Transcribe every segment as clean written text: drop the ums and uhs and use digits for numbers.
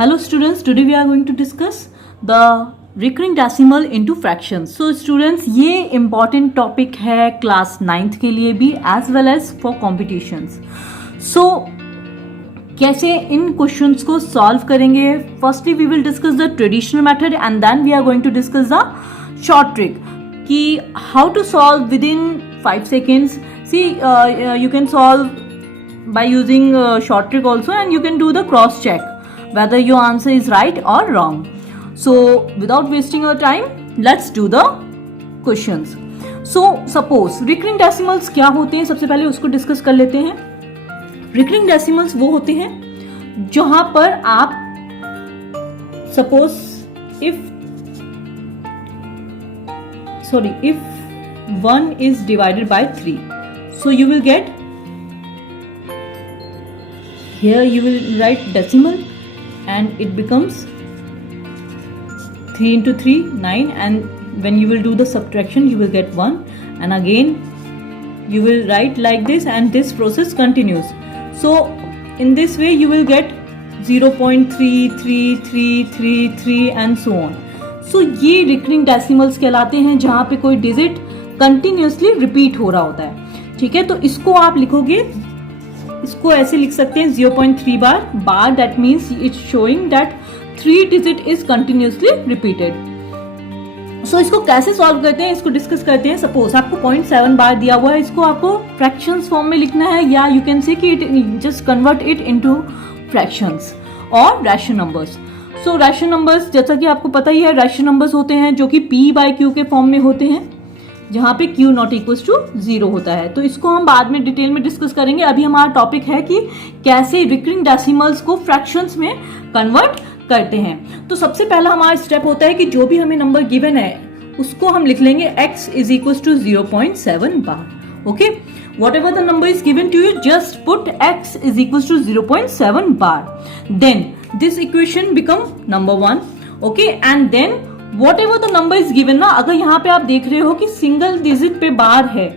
Hello students, today we are going to discuss the recurring decimal into fractions. So students, ये important topic है class 9th के लिए भी as well as for competitions. So कैसे इन questions को solve करेंगे? Firstly we will discuss the traditional method and then we are going to discuss the short trick कि how to solve within 5 seconds. See, you can solve by using short trick also, and you can do the cross check whether your answer is right or wrong. So without wasting your time, let's do the questions. So suppose recurring decimals क्या होते हैं, सबसे पहले उसको discuss कर लेते हैं. Recurring decimals वो होते हैं जहां पर आप suppose if 1 is divided by 3, so you will get, here you will write decimal and it becomes 3 into 3 9, and when you will do the subtraction you will get 1, and again you will write like this and this process continues. So in this way you will get 0.3333 and so on. So ये recurring decimals कहलाते हैं जहाँ पे कोई digit continuously repeat हो रहा होता है. ठीक है, तो इसको आप लिखोगे, इसको ऐसे लिख सकते हैं 0.3 bar. That means it's showing that 3 digit is continuously repeated. So इसको कैसे सॉल्व करते हैं, इसको डिस्कस करते हैं. सपोज आपको 0.7 बार दिया हुआ है, इसको आपको फ्रैक्शंस फॉर्म में लिखना है, या यू कैन से कि just convert it into fractions और rational numbers. So rational numbers जैसा कि आपको पता ही है, रैशनल नंबर्स होते हैं जो कि p/q के फॉर्म में होते हैं, जहां पे q नॉट इक्वल्स टू 0 होता है. तो इसको हम बाद में डिटेल में डिस्कस करेंगे. अभी हमारा टॉपिक है कि कैसे रिकरिंग डेसिमल्स को फ्रैक्शंस में कन्वर्ट करते हैं. तो सबसे पहला हमारा स्टेप होता है कि जो भी हमें नंबर गिवन है उसको हम लिख लेंगे x is equals to 0.7 bar. Okay, whatever the number is given to you, just put x is equals to 0.7 bar. Then this equation become number 1. Okay, and then whatever the number is given ना, अगर यहाँ पे आप देख रहे हो कि single digit पे बार है,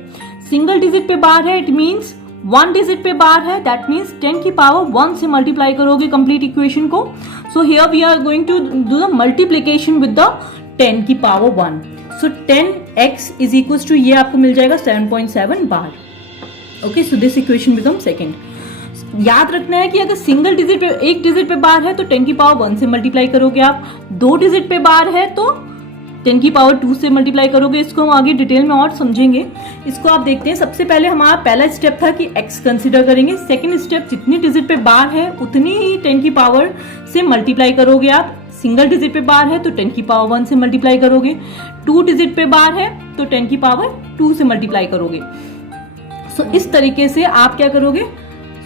सिंगल डिजिट पे बार है, इट मीन्स 1 डिजिट पे बार है, दैट मीन्स 10 की पावर 1 से मल्टीप्लाई करोगे कंप्लीट इक्वेशन को. So here we are going to do the multiplication with the 10 की power 1. So 10x is equals to, ये आपको मिल जाएगा 7.7 bar. Okay, so this equation become second. याद रखना है कि अगर सिंगल डिजिट पे, एक डिजिट पे बार है तो 10 की पावर 1 से मल्टीप्लाई करोगे आप. 2 डिजिट पे बार है तो 10 की पावर 2 से मल्टीप्लाई करोगे. इसको हम आगे डिटेल में और समझेंगे. इसको आप देखते हैं. सबसे पहले हमारा पहला स्टेप था कि x कंसीडर करेंगे. सेकंड स्टेप, जितनी डिजिट पे बार है उतनी ही 10 की पावर से मल्टीप्लाई करोगे आप. सिंगल डिजिट पे बार है तो 10 की पावर 1 से मल्टीप्लाई करोगे. 2 डिजिट पे बार है तो 10 की पावर 2 से मल्टीप्लाई करोगे. सो इस तरीके से आप क्या करोगे,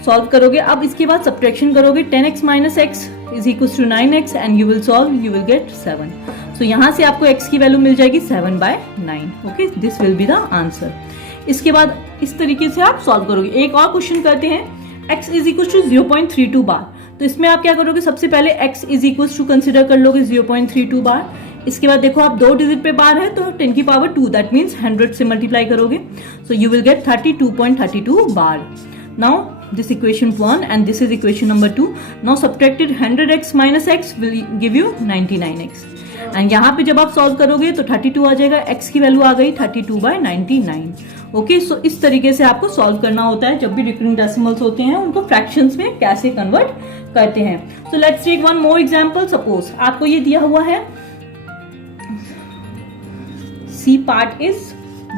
सॉल्व करोगे. अब इसके बाद सब्ट्रैक्शन करोगे. 10x minus x is equal to 9x and you will solve, you will get 7. So यहां से आपको x की वैल्यू मिल जाएगी 7/9. Okay, this will be the answer. इसके बाद इस तरीके से आप सॉल्व करोगे. एक और क्वेश्चन करते हैं. x is equal to 0.32 bar. तो इसमें आप क्या करोगे, सबसे पहले x is equal to consider कर लोगे 0.32 बार. इसके बाद देखो आप 2 डिजिट पे बार है तो 10 की पावर 2, दैट मीन्स 100 से मल्टीप्लाई करोगे. सो you will gate 32.32 bar. Now this equation 1 and this is equation number 2. Now subtracted 100x minus x will give you 99x. and यहाँ पे जब आप सॉल्व करोगे तो 32 आ जाएगा, x की वैल्यू आ गई 32/99. ओके, सो इस तरीके से आपको सॉल्व करना होता है. जब भी रिकरिंग डेसिमल्स होते हैं उनको फ्रैक्शंस में कैसे कन्वर्ट करते हैं. So let's take one more example. Suppose आपको ये दिया हुआ है, C पार्ट इज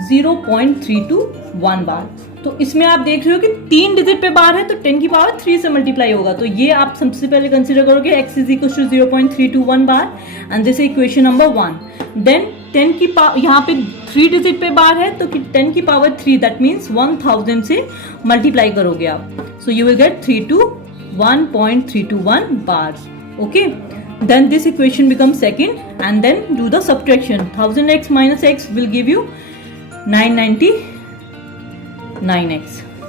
0.321 बार. तो इसमें आप देख रहे हो कि 3 डिजिट पे बार है तो 10 की पावर 3 से मल्टीप्लाई होगा. तो ये आप सबसे पहले कंसीडर करोगे x is equal to 0.321 bar and this equation number 1. Then 10 की पावर, यहाँ पे 3 डिजिट पे बार है तो 10 की पावर 3, दैट मीन्स 1000 से मल्टीप्लाई करोगे आप. सो यू विल गेट 321.321 बार. Okay, then this equation become second and then do the subtraction. 1000x minus x will give you 999x.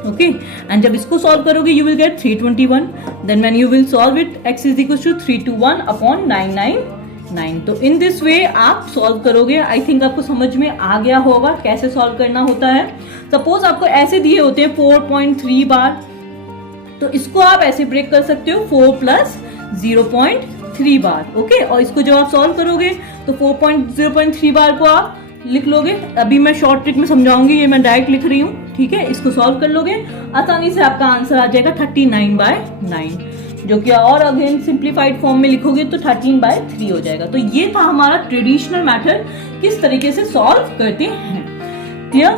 Okay, and जब इसको सॉल्व करोगे you will get 321. Then when you will solve it, x is equal to 321/999. तो in this way आप solve करोगे. I think आपको समझ में आ गया होगा कैसे सॉल्व करना होता है. सपोज आपको ऐसे दिए होते हैं 4.3 बार, तो इसको आप ऐसे ब्रेक कर सकते हो 4 + 0.3. 4.03 बार। ओके, और इसको जब आप सॉल्व करोगे तो 4.0.3 बार को आप लिख लोगे। अभी मैं शॉर्ट ट्रिक में समझाऊंगी, ये मैं डायरेक्ट लिख रही हूँ। ठीक है, इसको सॉल्व कर लोगे आसानी से, आपका आंसर आ जाएगा 39/9, जो कि और अगेन सिंप्लीफाइड फॉर्म में लिखोगे तो 13/3 हो जाएगा। तो ये था हमारा ट्रेडिशनल मेथड, किस तरीके से सॉल्व करते हैं। क्लियर?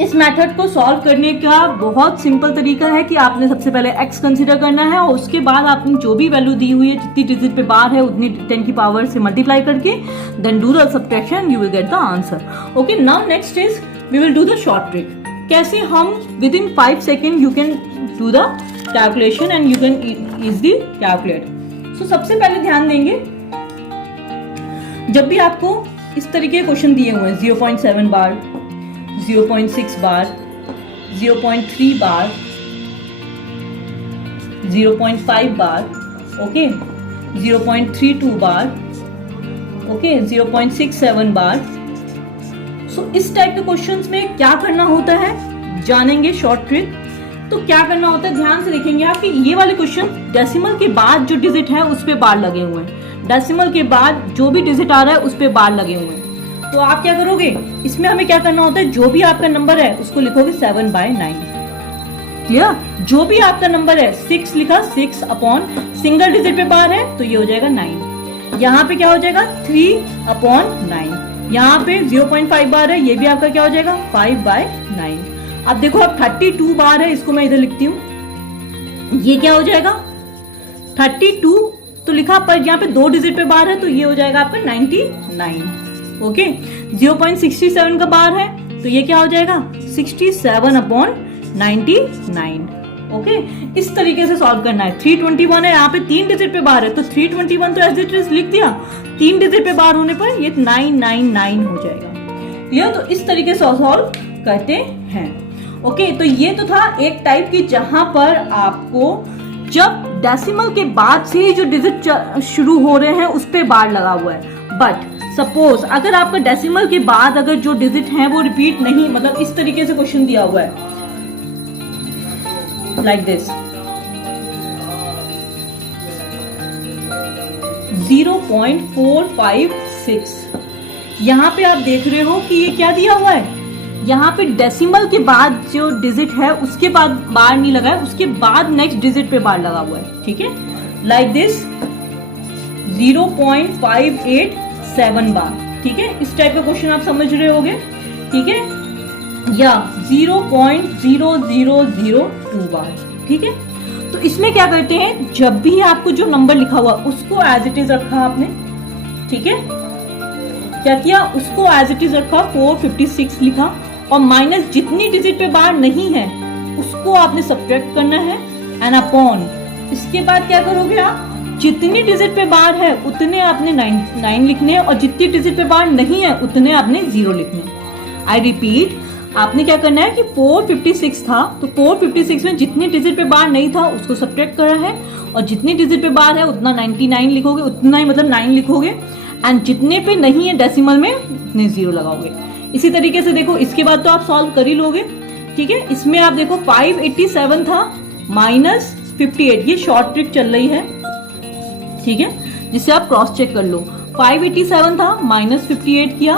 इस मेथड को सॉल्व करने का बहुत सिंपल तरीका है कि आपने सबसे पहले x कंसीडर करना है और उसके बाद आपने जो भी वैल्यू दी हुई है, जितनी डिजिट पे बार है उतनी 10 की पावर से मल्टीप्लाई करके then do the subtraction, you will get the answer. Okay, now next is we will do the short trick. कैसे हम within 5 second you can do the calculation and you can easily calculate. So सबसे पहले ध्यान देंगे, जब भी आपको इस तरीके के क्वेश्चन दिए हुए हैं 0.7 बार, 0.6 बार, 0.3 बार, 0.5 बार, ओके, 0.32 बार, ओके, 0.67 बार। सो इस टाइप के क्वेश्चंस में क्या करना होता है जानेंगे शॉर्ट ट्रिक। तो क्या करना होता है, ध्यान से देखेंगे आप कि ये वाले क्वेश्चन डेसिमल के बाद जो डिजिट है उस पे बार लगे हुए हैं, डेसिमल के बाद जो भी डिजिट आ रहा है उस पे बार लगे हुए हैं। तो आप क्या करोगे, इसमें हमें क्या करना होता है, जो भी आपका नंबर है उसको लिखोगे 7/9। क्लियर? जो भी आपका नंबर है 6 लिखा, 6 अपॉन सिंगल डिजिट पे बार है तो ये हो जाएगा 9। यहाँ पे क्या हो जाएगा 3/9। यहाँ पे 0.5 बार है, ये भी आपका क्या हो जाएगा 5/9। अब देखो अब 32 बार है, इसको मैं इधर लिखती हूँ, ये क्या हो जाएगा 32 तो लिखा, पर यहाँ पे 2 डिजिट पे बार है तो ये हो जाएगा आपका 99। ओके, 0.67 का बार है तो ये क्या हो जाएगा 67/99। ओके, इस तरीके से सॉल्व करना है। 321 है, यहाँ पे 3 डिजिट पे बार है तो 321 तो एज इट इज लिख दिया, 3 डिजिट पे बार होने पर ये 999 हो जाएगा। क्लियर? तो इस तरीके से सॉल्व करते हैं। ओके, तो ये तो था एक टाइप की जहां पर आपको जब डेसिमल के बाद से जो डिजिट शुरू हो रहे हैं उस पे बार लगा हुआ है। बट सपोज अगर आपका डेसिमल के बाद अगर जो डिजिट हैं वो रिपीट नहीं, मतलब इस तरीके से क्वेश्चन दिया हुआ है लाइक दिस 0.456, यहाँ पे आप देख रहे हो कि ये क्या दिया हुआ है, यहाँ पे डेसिमल के बाद जो डिजिट है उसके बाद बार नहीं लगा है, उसके बाद नेक्स्ट डिजिट पे बार लगा हुआ है। ठीक है, लाइक दिस 0.587 बार। ठीक है, इस टाइप का क्वेश्चन आप समझ रहे होगे। ठीक है, या 0.0002 बार। ठीक है, तो इसमें क्या करते हैं, जब भी आपको जो नंबर लिखा हुआ उसको एज इट इज रखा आपने। ठीक है, क्या किया, उसको एज इट इज रखा, 456 लिखा और माइनस जितनी डिजिट पे बार नहीं है उसको आपने सब्ट्रैक्ट करना है एंड अपॉन, इसके बाद क्या करोगे आप, जितनी डिजिट पे बार है उतने आपने 9 लिखने हैं और जितनी डिजिट पे बार नहीं है उतने आपने 0 लिखने हैं। आई रिपीट, आपने क्या करना है कि 456 था तो 456 में जितनी डिजिट पे बार नहीं था उसको सब्ट्रैक्ट करा है और जितनी डिजिट पे बार है उतना 99 लिखोगे, उतना ही मतलब 9 लिखोगे एंड जितने पे नहीं है डेसिमल में उतने 0 लगाओगे। इसी तरीके से देखो इसके बाद तो आप सॉल्व कर ही लोगे। ठीक है, इसमें आप देखो 587 था माइनस 58, ये शॉर्ट ट्रिक चल रही है। ठीक है, जिससे आप क्रॉस चेक कर लो, 587 था माइनस 58 किया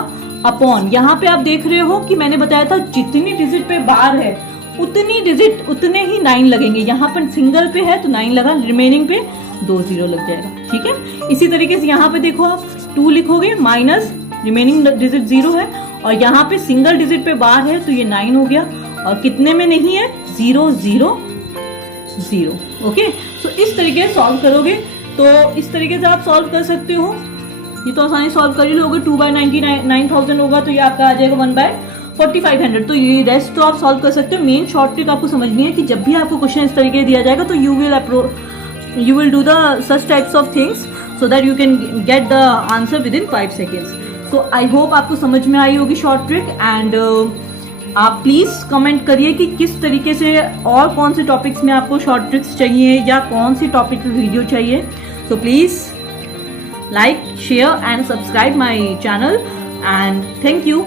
अपॉन, यहाँ पे आप देख रहे हो कि मैंने बताया था जितनी डिजिट पे बार है उतनी डिजिट उतने ही 9 लगेंगे, यहाँ पर सिंगल पे है तो 9 लगा, रिमेनिंग पे 2 0 लग जाएगा। ठीक है, इसी तरीके से यहाँ पे देखो आप 2 लिखोगे माइनस रिमेनिंग डिजिट 0 है और यहाँ पे सिंगल डिजिट पे बार है तो ये 9 हो गया और कितने में नहीं है 0 0 0। ओके, सो इस तरीके से सॉल्व करोगे तो इस तरीके से आप सॉल्व कर सकते हो। ये तो आसानी सॉल्व कर ही लोगे, 2/99,000 होगा तो ये आपका आ जाएगा 1/4500। तो ये रेस्ट तो आप सॉल्व कर सकते हो। मेन शॉर्ट ट्रिक आपको समझनी है कि जब भी आपको क्वेश्चन इस तरीके दिया जाएगा तो you will do the such types of things so that you can get the answer with in 5 seconds. So I hope आपको समझ में आई होगी शॉर्ट ट्रिक एंड आप प्लीज कमेंट करिए कि किस तरीके से और कौन से टॉपिक्स में आपको शॉर्ट ट्रिक्स चाहिए या कौन सी टॉपिक पे वीडियो चाहिए। So please like, share and subscribe my channel and thank you.